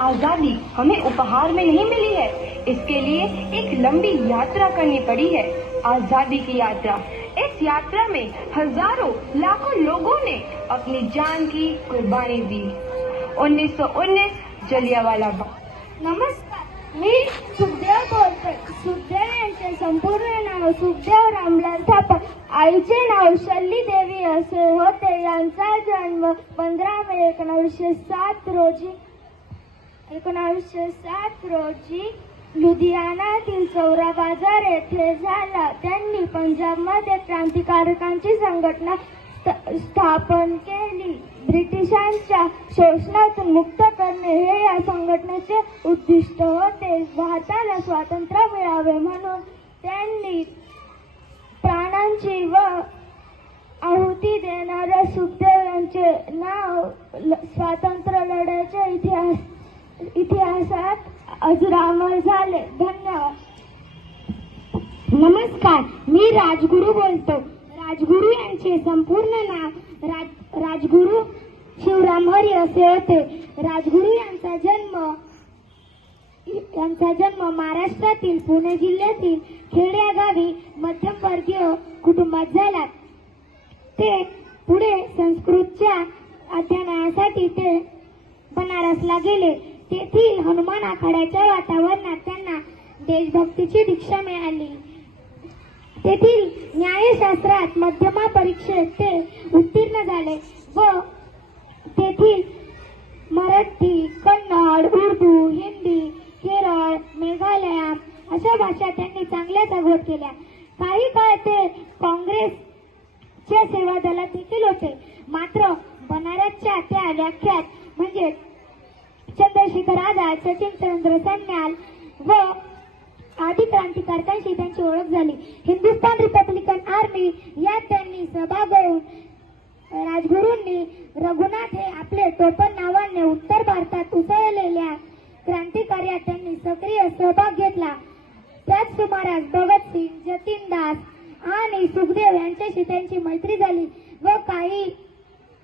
आज़ादी हमें उपहार में नहीं मिली है। इसके लिए एक लंबी यात्रा करनी पड़ी है। आज़ादी की यात्रा। इस यात्रा में हज़ारों, लाखों लोगों ने अपनी जान की कुर्बानी दी। 1919 जलियावाला बाग। नमस्कार, मी सुखदेव बोलतोय सुखदेव यांचे संपूर्ण नाव सुखदेव रामलाल थापा. आईचे नाव शल्ली देवी असे होते. यांचा जन्म पंधरा मे एकोणावीसशे सात रोजी एकोणावीसशे सात रोजी लुधियानातील चौरा बाजार येथे झाला. त्यांनी पंजाबमध्ये क्रांतिकारकांची संघटना स्थापन केली. ब्रिटिशांच्या शोषणातून मुक्त करणे हे या संघटनेचे उद्दिष्ट होते. भारताला स्वातंत्र्य मिळावे म्हणून त्यांनी प्राणांची व आहुती देणाऱ्या सुखदेव यांचे नाव ल- स्वातंत्र्य लढ्याच्या इतिहास इतिहासात अजरामर झाले. धन्यवाद. नमस्कार मी राजगुरू बोलतो. राजगुरू यांचे संपूर्ण नाव राज राजगुरू शिवराम हरी असे होते. राजगुरू यांचा जन्म यांचा जन्म महाराष्ट्रातील पुणे जिल्ह्यातील खेड या गावी मध्यमवर्गीय कुटुंबात झाला. ते पुढे संस्कृतच्या अध्ययनासाठी ते बनारसला गेले. तेथील हनुमान आखाड्याच्या वातावरणात त्यांना देशभक्तीची दीक्षा मिळाली. तेथील न्यायशास्त्रात मध्यमा परीक्षेत ते उत्तीर्ण झाले व तेथील मराठी कन्नड उर्दू हिंदी केरळ मेघालय अशा भाषा त्यांनी चांगल्याच अगोद केल्या. काही काळ ते काँग्रेसच्या सेवा दलात देखील होते. मात्र बनारसच्या त्या व्याख्यात म्हणजे चंद्रशेखर आझाद सचिनचंद्र सन्याल व आदी क्रांतिकारकांशी त्यांची ओळख झाली. हिंदुस्थान रिपब्लिकन आर्मी यात त्यांनी सहभाग होऊन राजगुरूंनी रघुनाथ हे आपले टोपण नावाने उत्तर भारतात उसळलेल्या क्रांतिकार्यात त्यांनी सक्रिय सहभाग घेतला. त्याच सुमारास भगतसिंग जतीन दास आणि सुखदेव यांच्याशी त्यांची मैत्री झाली व काही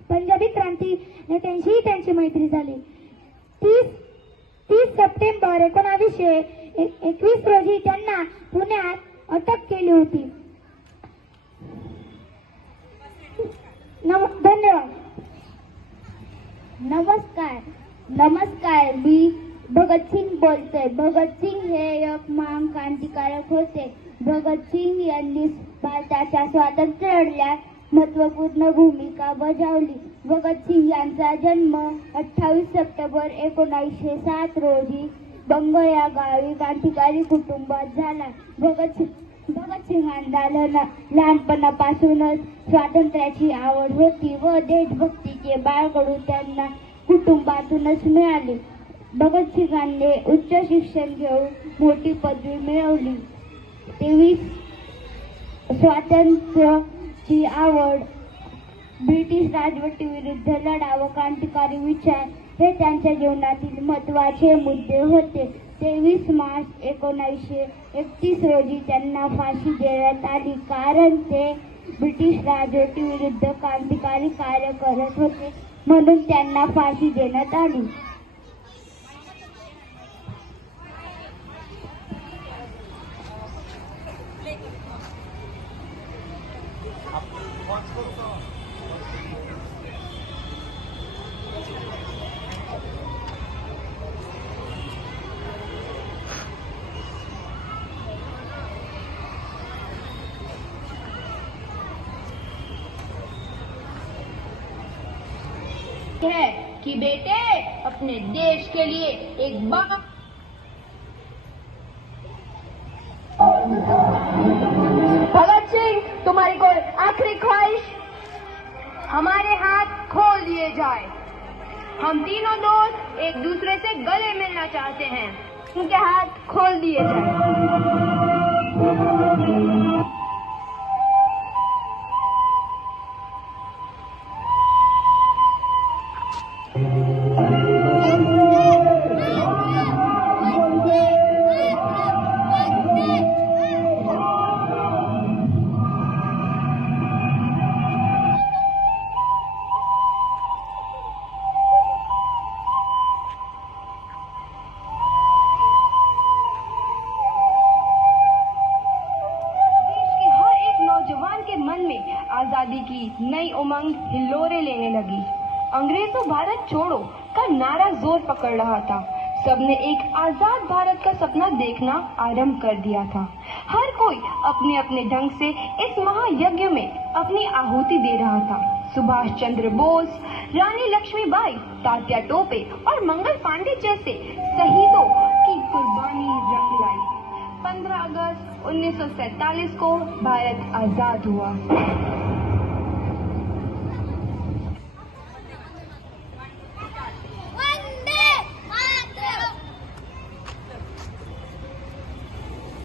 पंजाबी क्रांती नेत्यांशीही त्यांची मैत्री झाली. तीस तीस सप्टेंबर एकोणावीसशे एकवीस रोजी त्यांना पुण्यात अटक केली होती. धन्यवाद. नमस्कार नमस्कार मी भगतसिंग बोलतोय. भगतसिंग हे एक महान क्रांतिकारक होते. भगतसिंग यांनी भारताच्या स्वातंत्र्य लढ्यात महत्त्वपूर्ण भूमिका बजावली. भगतसिंग यांचा जन्म अठ्ठावीस सप्टेंबर एकोणीसशे सात रोजी बंग या गावी क्रांतिकारी कुटुंबात झाला. भगतसिंग भगतसिंगांना लना- लहानपणापासूनच स्वातंत्र्याची आवड होती व देशभक्तीचे बाळकडून त्यांना कुटुंबातूनच मिळाली. भगतसिंगांनी उच्च शिक्षण घेऊन मोठी पदवी मिळवली. तेवीस स्वातंत्र्याची आवड ब्रिटिश राजवटीविरुद्ध लढा व क्रांतिकारी विचार हे त्यांच्या जीवनातील महत्त्वाचे मुद्दे होते. तेवीस मार्च एकोणीसशे एकतीस रोजी त्यांना फाशी देण्यात आली. कारण ते ब्रिटिश राजवटीविरुद्ध क्रांतिकारी कार्य करत होते म्हणून त्यांना फाशी देण्यात आली. है कि बेटे, अपने देश के लिए एक बाप भगत सिंह, तुम्हारी कोई आखिरी ख्वाहिश? हमारे हाथ खोल दिए जाए। हम तीनों दोस्त एक दूसरे से गले मिलना चाहते हैं। उनके हाथ खोल दिए जाए। आज़ादी की नई उमंग हिलोरे लेने लगी। अंग्रेज़ों भारत छोड़ो का नारा ज़ोर पकड़ रहा था। सबने एक आज़ाद भारत का सपना देखना आरंभ कर दिया था। हर कोई अपने अपने ढंग से इस महायज्ञ में अपनी आहुति दे रहा था। सुभाष चंद्र बोस, रानी लक्ष्मीबाई, तात्या टोपे और मंगल पांडे जैसे शहीदों की कुर्बानी रंग लाई 15 अगस्त 1947 को भारत आजाद हुआ।